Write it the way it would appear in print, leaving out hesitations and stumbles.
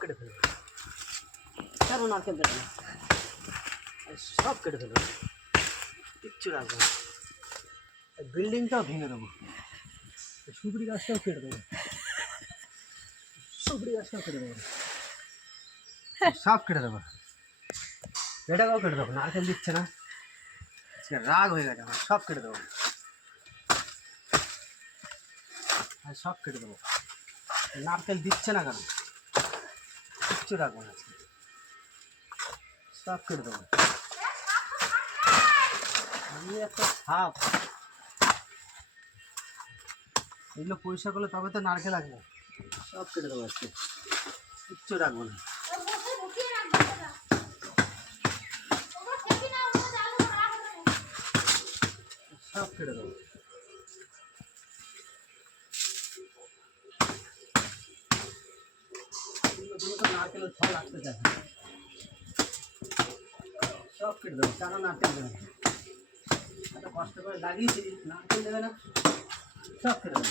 কেটে ফেলবো। কেন নারকেল দেবে না, সব কেটে ফেলবো, কিচ্ছু রাখবো না। বিল্ডিংটাও ভেঙে দেবো, সুপুরি গাছটাও কেটে দেবো, সুপুরি গাছটাও কেটে দেবো, সব কেটে দেবো, এটাকেও কেটে দেবো। নারকেল দিচ্ছে না, রাগ হয়ে গেছে আমার, সব কেটে দেবো, সব কেটে দেবো। নারকেল দিচ্ছে না কেন, কিচ্ছু রাখবো না, সব কেটে দেবো। আমি একটা সাপ, এগুলো পরিষ্কার করলে তবে তো নারকেল আসবে। সব কেটে দেবো আজকে, কিচ্ছু রাখবো না। সব কেটে দেবো। নারকেলের ফল আসতে চায়, সব কেটে দেবো। কেন নারকেল দেবে না, এত কষ্ট করে লাগিয়েছি, নারকেল দেবে না, সব কেটে দেবো।